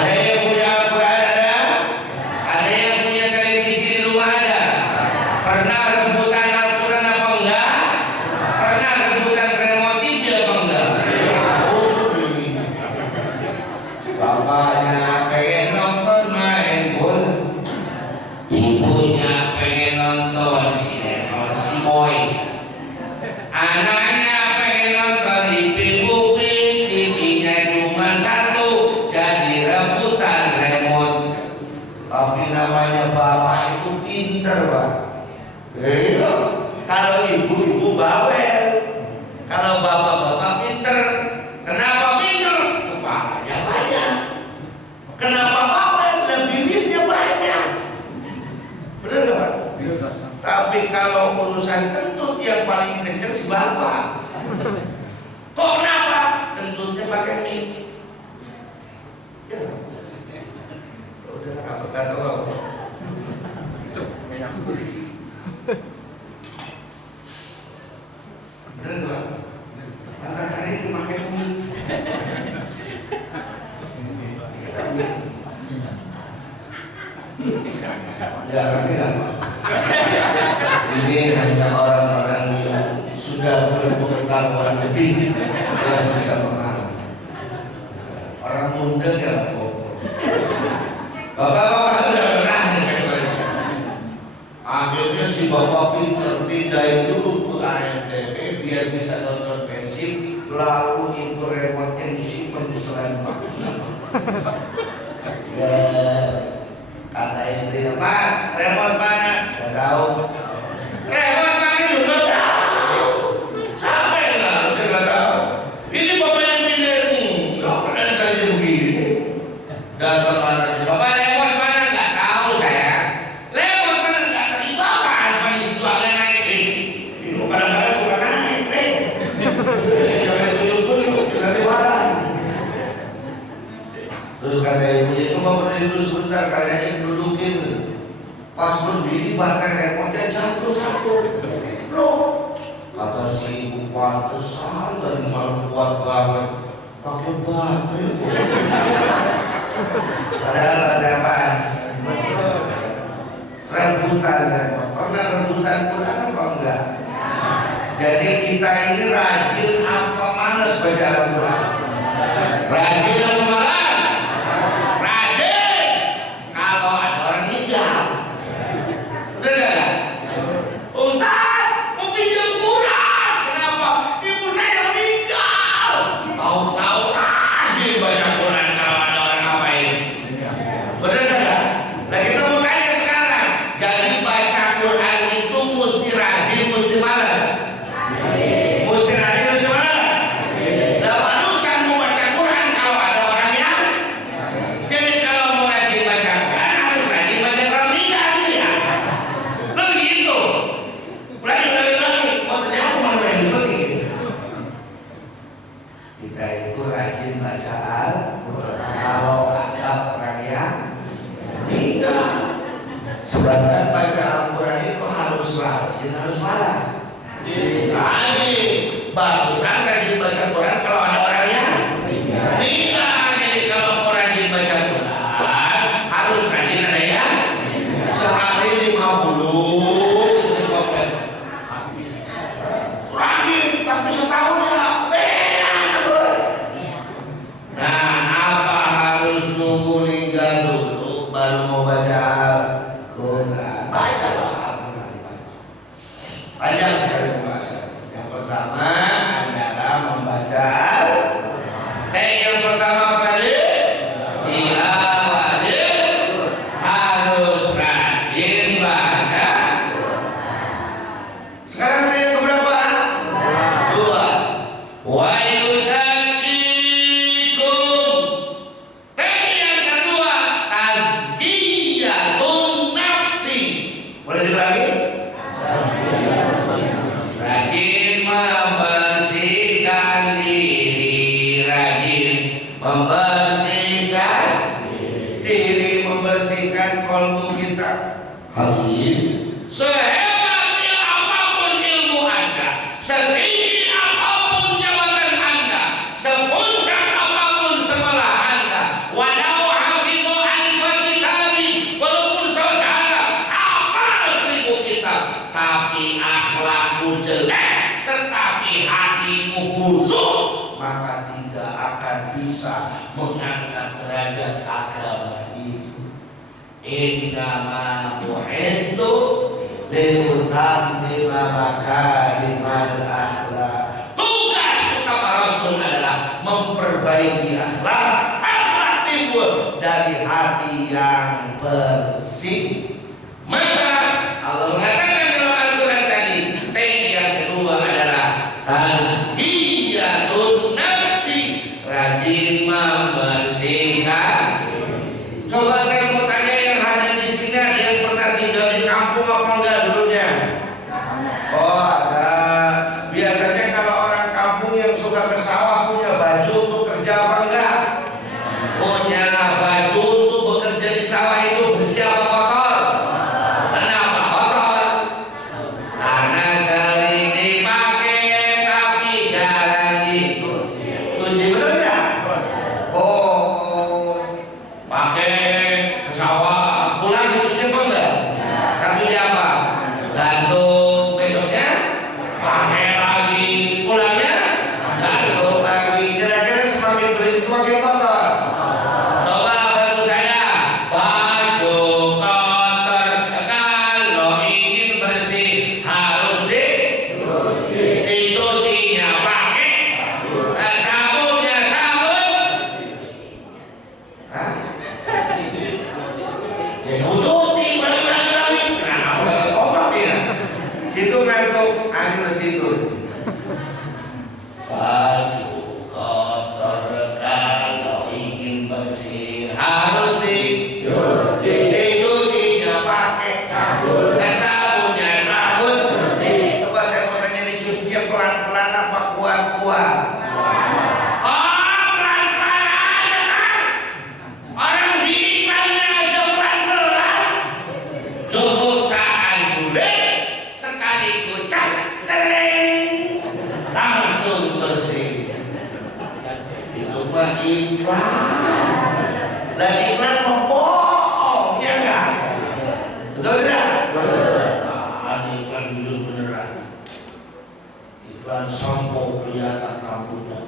Ada yang punya Al-Quran? Ada? Ada yang punya televisi di rumah? Ada? Pernah rebutan Al-Quran apa enggak? Pernah rebutan remote TV apa enggak? Oh, sudah. Bapaknya pengen nonton main bola, ibunya pengen nonton sinetron si Boy, anaknya pengen nonton Ipin Upin, TV-nya cuma 1, jadi rebutan remote. Tapi namanya bapak itu pinter, Pak. Iya. Kalau ibu-ibu bawel, kalau bapak-bapak pinter. Kenapa pinter? Kepalanya banyak. Kenapa bawel? Lebih duitnya banyak. Benar nggak, Pak? Tapi kalau urusan kentut yang paling kenceng si bapak. Kok kenapa? Kentutnya pakai mie. Ya. Udah Nggak tahu. Itu menyambut. Bener tuh, Pak? Maka tarik memakai mie. Ya, tapi enggak. Ini hanya orang-orang yang sudah berpengetahuan lebih yang bisa memahami. Orang muda ya, bapak-bapak sudah pernah sekali. Akhirnya si bapak pindahin dulu ke ANTV biar bisa nonton Persib, lalu itu remote-nya disimpan di selempang. Ya, kata istrinya, Pak, remote mana? Gak tahu. Remote mana juga tahu. Siapa yang tahu? Saya gak tahu. Ini bapak yang pindahin. Gak pernah dikali dia begini. Datang anaknya, Bapak remote mana? Gak tahu saya. Remote mana? Gak tahu. Itu apaan? Apa di situ agak naik? Itu kadang-kadang suka naik. Jangan tunjuk dulu, nanti marah. Terus kata ibunya, coba berdiri dulu sebentar, kalian dudukin. Pas berdiri bahkan remote-nya jatuh satu. Loh, kata si ibu, pantesan dari malam kuat banget. Pakai batu ya. Padahal ada apa? Rebutan remote. Pernah rebutan Quran apa enggak? Jadi kita ini rajin apa malas baca Al-Quran? Rajin apa malas? Rajin. Kalau ada orang meninggal, udah enggak? Ustaz, mau pinjam Quran. Kenapa? Ibu saya meninggal. Tahu-tahu rajin baca Quran kalau ada orang ngapain. Bener enggak? Nah kita mau tanya sekarang. Jadi baca Quran itu mesti rajin, mesti malas. Mesti rajin, mesti malas. Nah manusia mau baca Quran kalau ada orang yang. Jadi kalau mau rajin baca Quran harus rajin baca Quran meninggal gitu ya. Kan begitu. Rajin lagi. Oh ternyata mau rajin lagi. Kita itu rajin baca Al-Quran kalau ada orang yang meninggal. Sedangkan baca Al-Quran itu harus rajin, harus malas. Rajin. Bagusan rajin baca Quran kalau ada orang yang meninggal. Jadi kalau mau rajin baca Quran harus rajin ada yang sehari 50 rajin tapi setahun ya nah apa harus nunggu meninggal dulu baru mau baca Al-Quran? Bacalah Al-Quran. Banyak sekali pembahasan. Yang pertama adalah membaca. Yang pertama apa tadi? Tilawah. Harus rajin baca. Sekarang yang keberapa? Dua. Wa yuzakkikum. Yang kedua, tazkiyatun nafsi. Boleh diulangi? Rajin membersihkan diri, rajin membersihkan diri, membersihkan kolbu kita. Hadir. Sehebatnya apapun ilmu Anda, setinggi apapun jabatan Anda, sepuncak apapun sekolah Anda, walau hafidhu alfa kitabin, walaupun saudara hafal 1000 kitab, tapi akhlakmu jelek, tetapi hatimu busuk, maka tidak akan bisa mengangkat derajat agama ini. Innama bu'ithu liutammima makarimal akhlak. Tugas utama Rasul adalah memperbaiki akhlak. Akhlak timbul dari hati yang bersih. Maka Allah mengatakan dalam Al-Quran tadi, yang kedua adalah tazkiyatun nafsi, rajin membersihkan. Coba saya mau tanya yang hadir di sini, ada yang pernah tinggal di kampung apa enggak dulunya? Oh ada. Biasanya kalau orang kampung yang suka ke sawah punya baju untuk kerja apa enggak? Punya baju untuk bekerja di sawah itu bersih harus dicuci. Dicucinya pakai sabun. Dan sabunnya sabun. Coba saya mau tanya, dicucinya pelan-pelan apa kuat-kuat? Iklan, dan iklan membohong, ya enggak? Betul tidak? Iklan beneran. Iklan sampo kelihatan rambutnya,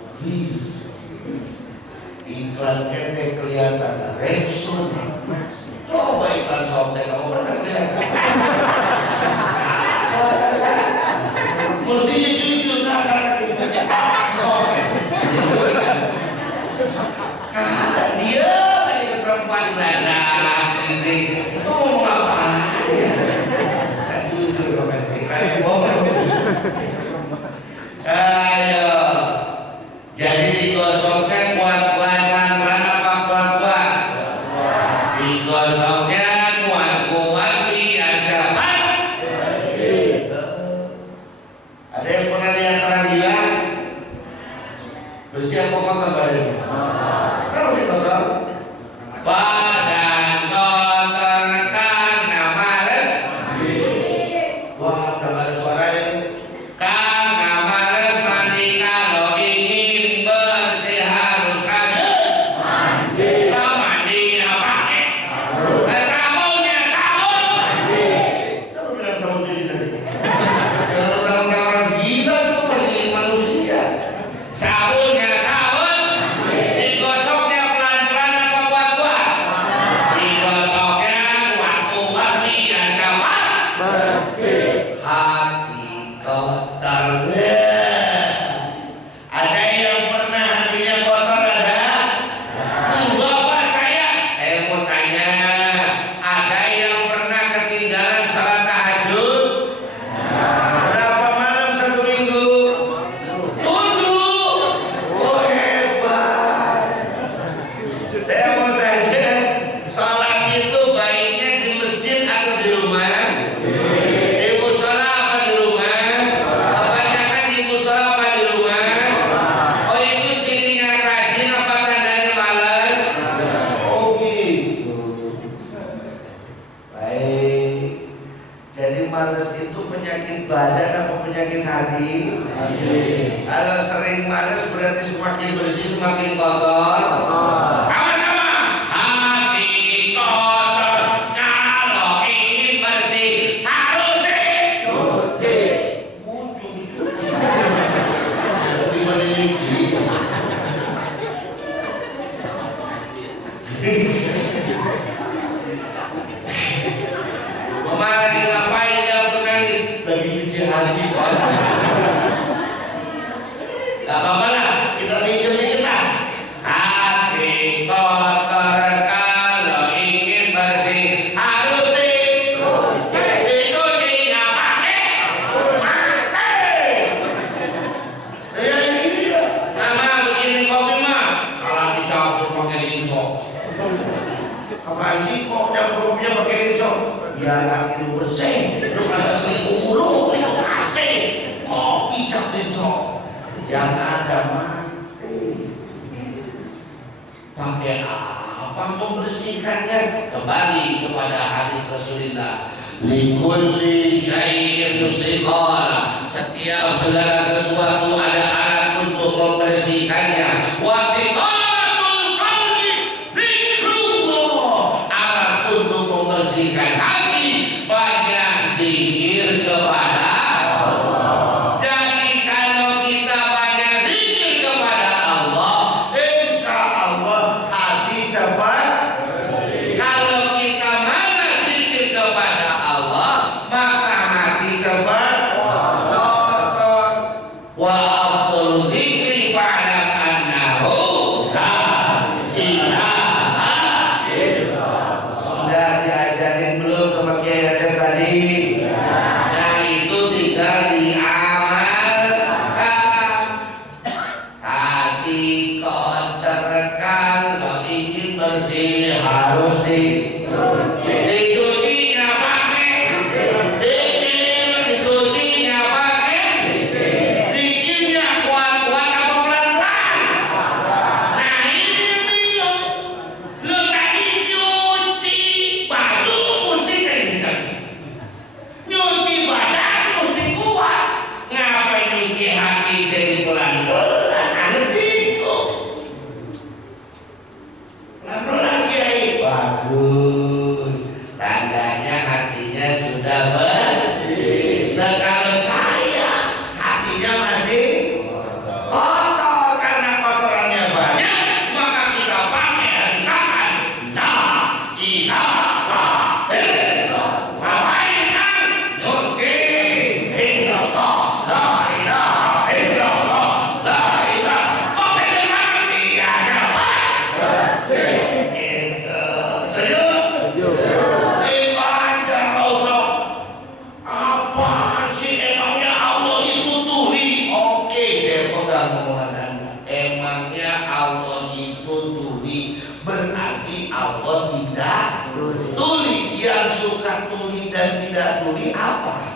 iklan ketek kelihatan Rexona. Coba iklan softtek, kamu pernah lihat? Mestinya jujur, softtek. Dia tadi perempuan gelandang ini itu ngomong apa? Jujur kayak bohong. Ayo, jadi digosoknya kuat-kuat, pelan-pelan apa kuat-kuat? Digosoknya kuat-kuat biar cepat bersih. Ada yang pernah lihat orang gila? Bersih apa kotor badannya? Badan kotor karena males. Wah, udah gak ada suaranya. Karena males mandi, kalau ingin bersih harus rajin mandi. Mandinya pakai sabunnya sabun. Siapa bilang sabun cuci tadi? Kalau tahu orang gila itu masih manusia. Sabunnya sabun. Digosoknya pelan-pelan apa kuat-kuat? Digosoknya kuat-kuat biar cepat bersih. Hati kotornya. Ada yang pernah hatinya kotor ada? Enggak Pak, saya mau tanya, ada yang pernah ketinggalan salat tahajud? Berapa malam satu minggu? 7. Oh hebat. Saya mau tanya, salat itu baiknya di masjid atau di rumah? Di musola apa di rumah? Kebanyakan di musola apa di rumah? Oh itu cirinya rajin apa tandanya malas? Oh gitu. Baik. Jadi malas itu penyakit badan apa penyakit hati? Kalau sering malas berarti semakin bersih semakin kotor. Sama-sama. Hati kotor, kalau ingin bersih harus dicuci. Gimana ini? Mama lagi ngapain di dapur nangis? Lagi cuci hati Pak. Gak apa-apa lah, kita pinjam dikit lah. Hati kotor, kalau ingin bersih harus dicuci. Dicucinya pakai mati. Iya. Mama bikinin kopi mah, kalau dicampur pakai rinso. Apaan sih kok campur kopinya pakai rinso? Biar hati lu bersih. Lu kagak selingkuh mulu, minum AC. Kopi cap rinso. Yang ada mati. Pakai apa membersihkannya? Kembali kepada hadis Rasulullah. Likulli syai'in siqal. Setiap segala sesuatu ada alat untuk membersihkannya. Wasiqatul qalbi zikrullah. Alat untuk membersihkan hati, banyak zikir kepada Allah. Jadi kalau kita banyak zikir kepada Allah, insya Allah hati cepat. Kalau kita malas zikir kepada Allah, maka hati cepat kotor. Wa afdalu dzikri fa'lam annahu la ilaha illallah. Sudah diajarin belum sama Kiai Asep tadi? Nah itu tinggal diamalkan. Hati kotor, kalau ingin bersih harus dicucinya pakai dicucinya pakai dikirnya kuat-kuat apa pelan-pelan. Nah ini yang bingung. Lo tadi nyuci baju mesti kenceng, nyuci badan mesti kuat. Ngapain nyuci hati jadi pelan-pelan? Anu bingung. Pelan-pelan Kiai. Bagus. Tandanya hatinya sudah bersih. Nah kalau saya hatinya masih kotor karena kotorannya banyak, maka kita pakai hentakan la ilaha illallah. Ngapain kan? Nyuci illallah, la ilaha illallah, la ilaha. Kok kecil banget nih aja Pak? Itu setuju? Itu aja nggak usah. Apaan sih emangnya Allah itu tuli? Oke, saya pegang omongan Anda. Emangnya Allah itu tuli, berarti Allah tidak tuli. Yang suka tuli dan tidak tuli apa?